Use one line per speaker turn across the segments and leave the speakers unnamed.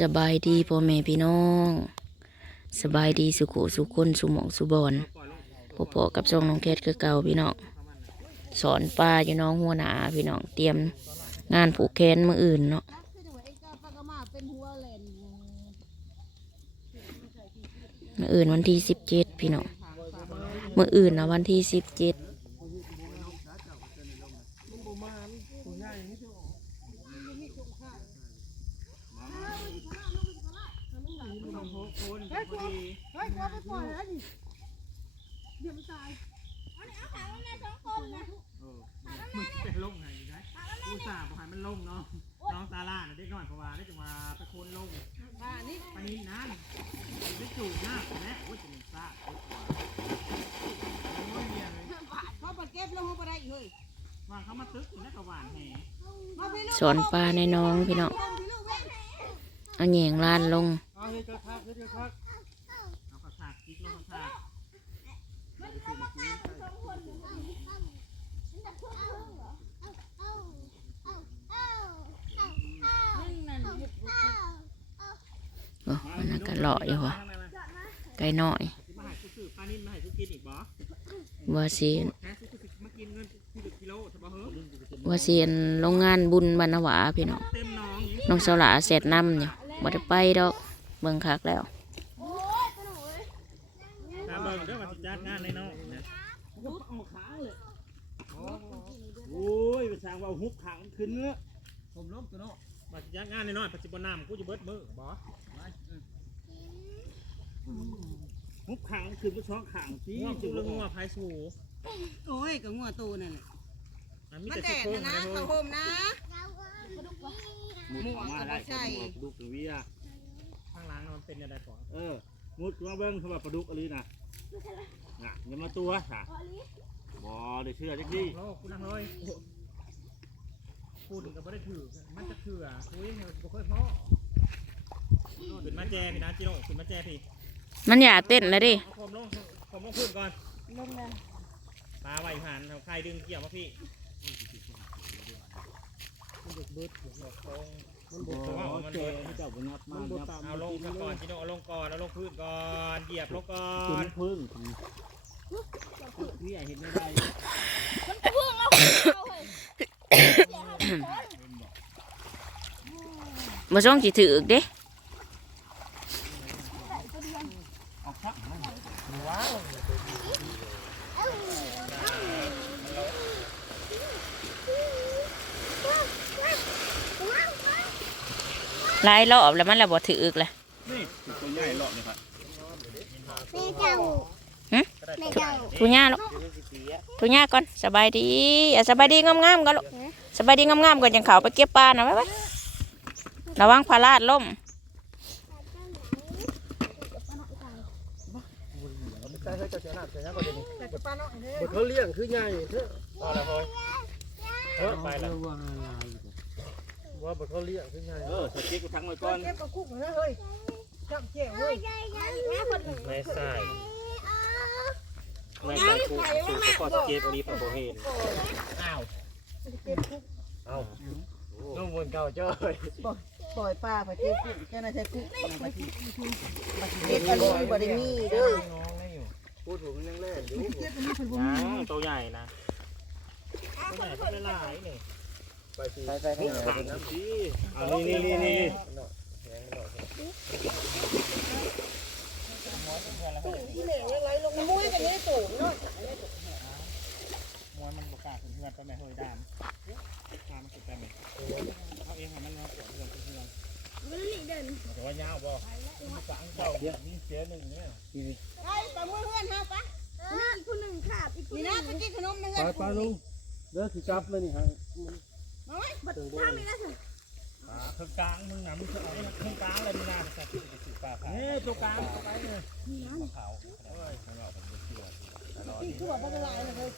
สบายดีพ่อแม่พี่น้อง สบายดีสุขุสุขคนสุหมองสุบอนพ่อพอๆกับทรงน้องแคทคือเก่าพี่น้องสอนป้าอยู่น้องหัวหนาพี่น้องเตรียมงานผูกแขนมืออื่นเนาะมืออื่นวันที่สิบเจ็ดพี่น้องมืออื่นนะวันที่สิบเจ็ด
เป็นลงไงได้อุตส่าห์บอกให้มันลงเนาะ น้องตาล่าน่ะเด็กน้อยเพราะว่าได้จะมาไปโคนลงปานี่ปานี่นั่นได้จูบหน้าแม่โอ้ยจะเป็นซ่าโอ้ยเมียเลย
เขาไปเก็บแล้วเขาไปได้อีกเฮ้ยวา
งเขามาตึกอยู่ในกระหวานแห่
มาพี่ลูก
สอนป้าในน้องพี่น้อง
พี่ลูกแม่
เอาแหยงลานลง
เอาเฮ้ยกระทักเฮ้ยกระทักเอากระทักกิ๊กลงกระทัก
โอ้มันน่ก็เลาะอยู่ว่ะไก่น้อย
มาหาซื้อปลานิ่มมาให้กูกินอีกบ่
ว่าสิ
แค่ซื้อกูสิมากินเงินกูสิกิโลใช่ป่ะเฮ้ย
ว่าสิโรงงานบุญบรรณหวาพี่น้อง
เต็มน้อง
น้องสาวหลาเสร็จน้ำอยู่บ่ได้ไปดอกเบิ่งคักแล้ว
ตามเบิ่งเด้อมาสิจัดงานในน้องนะเอาขาเลยโอ้ยไปสร้างว่าหุบขังขึ้นเนื้อผมล้มตัวเนาะ มาสิจัดงานในน้อยปัจจุบันน้ำกูจะเบิดมือบ่หุบขังขึ้นไปช้องขังสิจุลงัวพายสู
โอ้ยกับงัวตูนั่นแหละ
อันมี
มัน
แต่
แด
สิ
ด
โค้ง
นะ
นะ
นะ
เฮ้
เขา
ย
โฮมนะ
มุดมาได้ใช่ปลาดุกถึงวิอะข้างหลังมันเป็นอะไรก่อนเออมุดมาเบิ้งสำหรับปลาดุกอะไรน่ะน่ะอย่ามาตัวค่ะบ่ได้เชื่อจักดิโลกคุณนั่งเลย พูดถึงกับไม่ได้ถือมันจะถืออะคุยเนี่ยบ่ค่อยพอขึ้นมาแจพี่นะจิโร่ขึ้นมาแจพี่
มันอย่าเต้นเลยดิ
เอาคมลงคมลงพื้นก่อนลงเลยปลาไหวผ่านใครดึงเกี่ยวมาพี่มันบุกบึ้ดบุกหลอกลงมันบุกเพราะว่ามันเบิด
เจ้าบงับมา
มันบด
งับ
เอาลงซะก่อนจิโน่เอาลงก่อนเอาลงพื้นก่อนเหยียบลงก่อ
กิ
น
นพึ่งพี่ใหญ่เห็นไม่ได้
บ่ช่องสิถือกเด้หลายรอบแล้วมันละบ่ถือกเลย
นี่ตัวใหญ่หรอกนี่ครับ
แม่เจ้า
หึ
แม่เจ้า
ทุญ่าลูกทุญ่าก่อนสบายดีอะสบายดีงามๆก่อนลูก สบายดีงามๆก่อนจังเขาไปเก็บปลานะไว้ไว้ระวังพาราดล่ม
แต่เฮ้ยเจ้าเสียหน้าเสียหน้าก็จะนี่บ่เขาเลี้ยงคือใหญ่เถอะ
พอแล้วพอยเออไปแล้ว
ว่าบ่เขาเลี้ยงคือใหญ่
เออสติ๊กกูทั้งไว้ก่อน
เก็บกับคุกเฮ้ยจับเจ๋งเว้ย
แม่คนหนึ่ง
ไม่ใส่ไม่ใส่กูสูตรก็เก็บอันนี้ปะโบเฮนอ้าว
เอา
นุ่มบนเก่าจ้อย
ปล่อยปลาไปเก็บคุกแค่นั้นใช่คุกมาที่เก็บอันนี้บ่ได้มีเด้อ
พูดถูกมันยังแล่นอยู่
เก็บอันนี้เพิ่นบ่
นะ
มี
ตัวใหญ่นะตัวใหญ่ก็ไม่หลายนี่
ไปสิไปไป
หุบขังน้ำดีเอานี่นี่นี่นี่
ที่เหลวไหลลงมุ้ยกันนี่ตู่เนาะ
มวยมันประกาศถึ งเพื่อนไปแม่เฮยดามตามมันสุดแต่ไม่เอาเองมันมาปวดเพื่อนเพื่อน
มันนี่เดิน
แต่ว่ายาวบ่มีฝังเจ้านี่เสียหนึ่งเนี่ย
ไปไปมือเพื่อนฮาปะ
นี่อีกคนหนึ่งขาบอีกคน
นี่
ห
นะ
นึ่ง
ไปกินขนมนะเงิน
ไปไปลุงเด้อสิจับเลยนี่ฮะ
มาไว้
บัดถ้าไม่น่าสน
คือกลางมึงนะมึงจะเอาคือกลางเลยมึงนะแต่ที่จะสืบป่าผ่านี่ตัวกลางไปเลยขาว
ที่คือว่าบ่ได้หลายเลย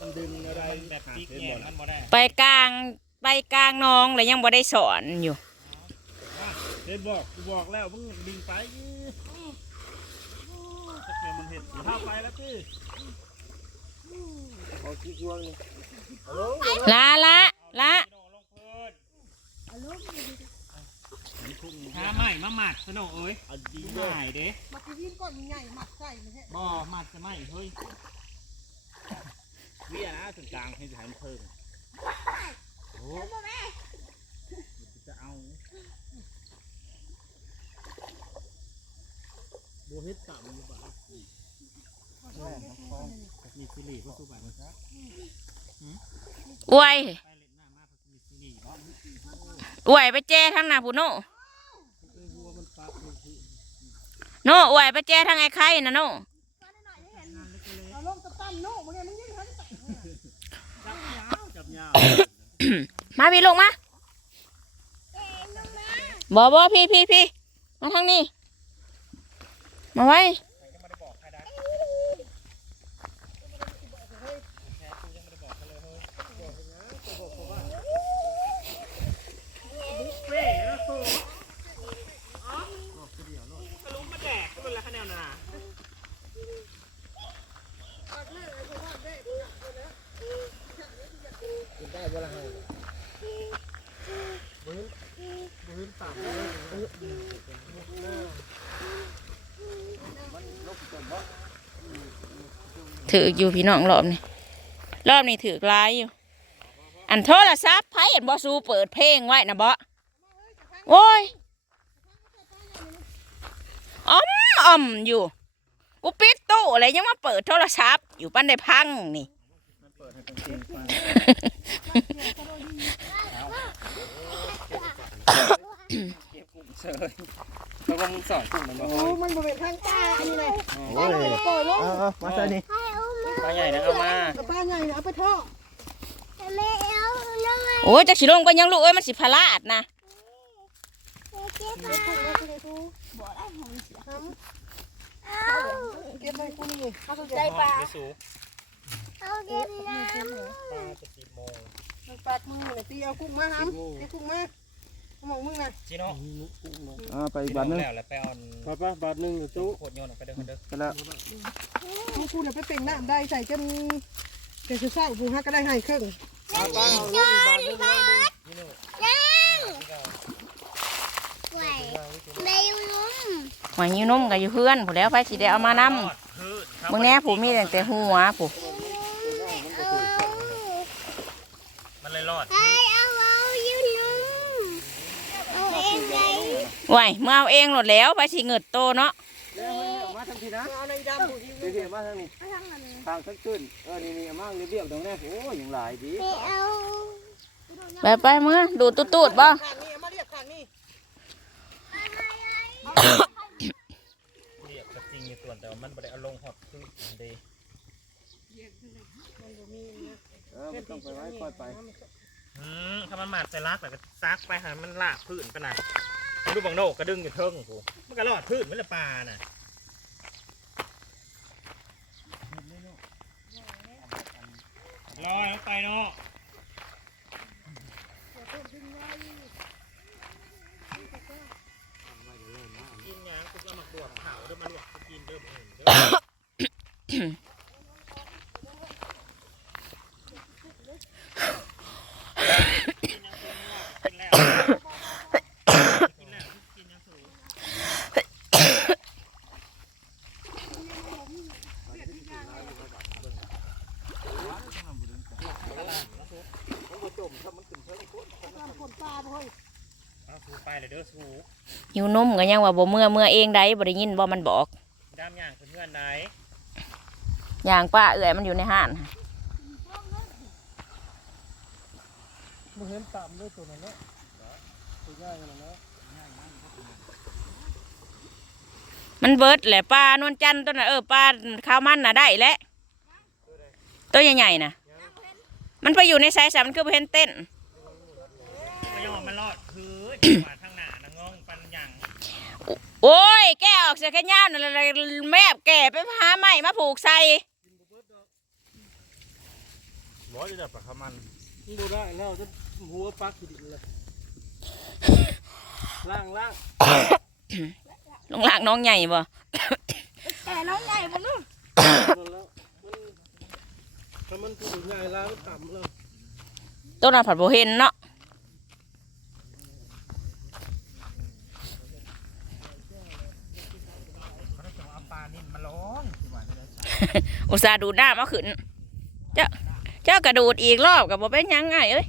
มันดึงอะไรแบบติ๊กแง่มันบ่ได้
ไปกลางไปกลางน้องแล้วยังบ่ได้สอนอยู่
เด็ดบอกกูบอกแล้วมึงดึงไปจะเกิดมันเห็ดถ้าไปแล้วพี่
เอาขี้ช่วงนี่
ละละละ
ลงพื้น
เอาลูก
มีคมาหมัดสนุกเอ้ยเอาดีง่ายเด้
มากินวินก่อนใหญ่หมัดใส่ไม่ใช่
บ่หมัดจะไม่เฮ้ย เวียนะถึงกลางให้จะให้มันเพิ่งโอ้จะเอาโบเฮ็ดต่ำอยู่บ่มีซิลีพ่อสู้บ่นะครับ
อวย
ไปเล่นหน้ามากเพราะมีซิลีบ่
อวยไปแจ้ทั้งหน้าผู้โนโนอวยไปแจ้ทั้งไอ้ไข่นะโน
เราลงตะตั้นโน่มึงเนี่ยมึงยิ่งหัน
จับยาว
มาพี่ลูกมาบอบอพี่พี่พี่มาทางนี้ มาไว้
เป้แล้วโซ่อ๋อลุมมาแดกก็เป็นละคะแนนน่ะ
กินได้บ่ล่ะเฮาบ่เห็นบ่เห็นต่ำเลยมันลบจนบ่
ถืออยู่พี่น้องรอบนี้รอบนี้ถือกลายอยู่ อันโทรศัพท์ไพ่เห็นบอสูเปิดเพลงไว้นะบอโอ้ยอ้อมอ้อมอยู่กูปิดตู้อะไรยังมาเปิดโทรศัพท์ อยู่ปั้นได้พังนี่
เก็บกุ้งเฉยเพราะว่ามึงสอนกุ้งมันบ่
โอ้
เฮ้ย
มันบริเวณข้างตาอันนี้เลย
โอ้ย
ปล่อยลง
เอาๆมาใส่นี่ ปลาใหญ่นะเอามา
กระป้าใหญ่นะเอาไปทอด
แม่เอาน้องไง
โอ้ยจักสิลงก็ยังลูกเอ้ยมันสิพลาดนะ
เก็บ
เก็บกุ้งไว้กูเลยกู
บ่ได้ของเสีย
ท
เอาำ
เก็บไว้กูนี่
เอาใจปลา
ไปสู่
เอาเก็บน้
ปลาจะสิบโมง
มันปากมือเลยตีเอากุ้งมาห้ำตีกุ้งมาเอาห มองมึงนะ
จีโน่
อ่าไปอีกบาทหนึง
แล้วแล้วไปเอา
ไปไปบาทหนึงอยู่ตู้
โคตรโยนออกไปเด้อคนเด้อ
ไปแล้ว
มึงกูเนี่ยไปเป่งน้ำได้ใส่จนเดี๋ยวจะเศร้ากูฮักก็ได้ให้ครึ่ง
ไปไปเอาลูกอีกบาทหนึงนะำ
ไหวแม่อยู่นุ่ม
หอยยิ้วนมกับอยู่เพื่อนผู้แล้วไปสิได้เอามานำมึงแน่ผู้มีแต่แต่หัวผู้
เอา
มันเลยรอด
ให้เอาเอาอยู่นุ่มเอาเองไง
ไหวเมื่อเอาเองหมดแล้วไปสิเงิดโตเนาะ
เดี๋ยวเอาเอามาทางทีนะ
เอาในดำกูที่
เดี๋ยวมาทางนี้
ทางนั้น
ทางทั้งขึ้นเออนี่นี่เอามาเรียบๆตรงนี้โอ้ยยังหลายดี
ไป
ไปเมื่อดูดตูดๆบ่
ข้างเรียก
รียกก็จริงอยู่ส่วนแต่มันบ่ได้เอาลงหอดคือเด
เออมันต้องไปไว้ค่อยไป
อืมถ้ามันหมาดใส่ลักแล้วก็ซักไปหามันลากพื้นไปน่ะ ดูบังโนกกระดึงอยู่เทิงกูมันก็รอดพืชมันละปลาน่ะลอยลงไปเนาะกินหยังกูก็เอามาบวกเผาเด้อมาลวกกูกินเด้อเห็นเด้อ กินแล้วกินแล้วกินยังสูง
คนตาบ่เฮ้ย
เอาสูไปเลยเด้อสู
หิวนมก็ยังว่าบ่เมื่อเมื่อเองได้บ่ได้ยินบ่มันบอก
ดามย่างเพื่อนๆไหน
อย่างป้าเอื่อยมันอยู่ในห้าน
บ่เห็นต่ำด้วยตัวนั้นเนาะตัวง่ายกันเนาะ
มันเบิดแหละป้านวลจันทร์ตัวน่ะเออป้าข้าวมันน่ะได้แล้วตัวใหญ่ๆน่ะ มันไปอยู่ในสายสามมันคือบ่เห็นเต้น
ไม่ยอมมันรอดคือจังหวะทางหน้านะงงปันหยัง
โอ้ย แกออกเสียแค่ย่าวนั่นเลยแม่แก่ไปหาไม้มาผูกใส่
บ่จะจับปลาขมัน
มันบ่ได้แล้วจะหัวปักสิดิเลยล่างล่าง
ลงล่างน้องใหญ่บ่
แต่น้องใหญ่บ่นุ่ม
นั่นแล้วมัน ถ้มันตัวใหญ่ลาต่ำแล้
ต้นน่ผัดโบเห็นเนาะอุตส่าห์ดูหน้ามาขึ้น เจ้าเจ้ากระดูดอีกรอบกับบ่เป็นยังไงเอ้ย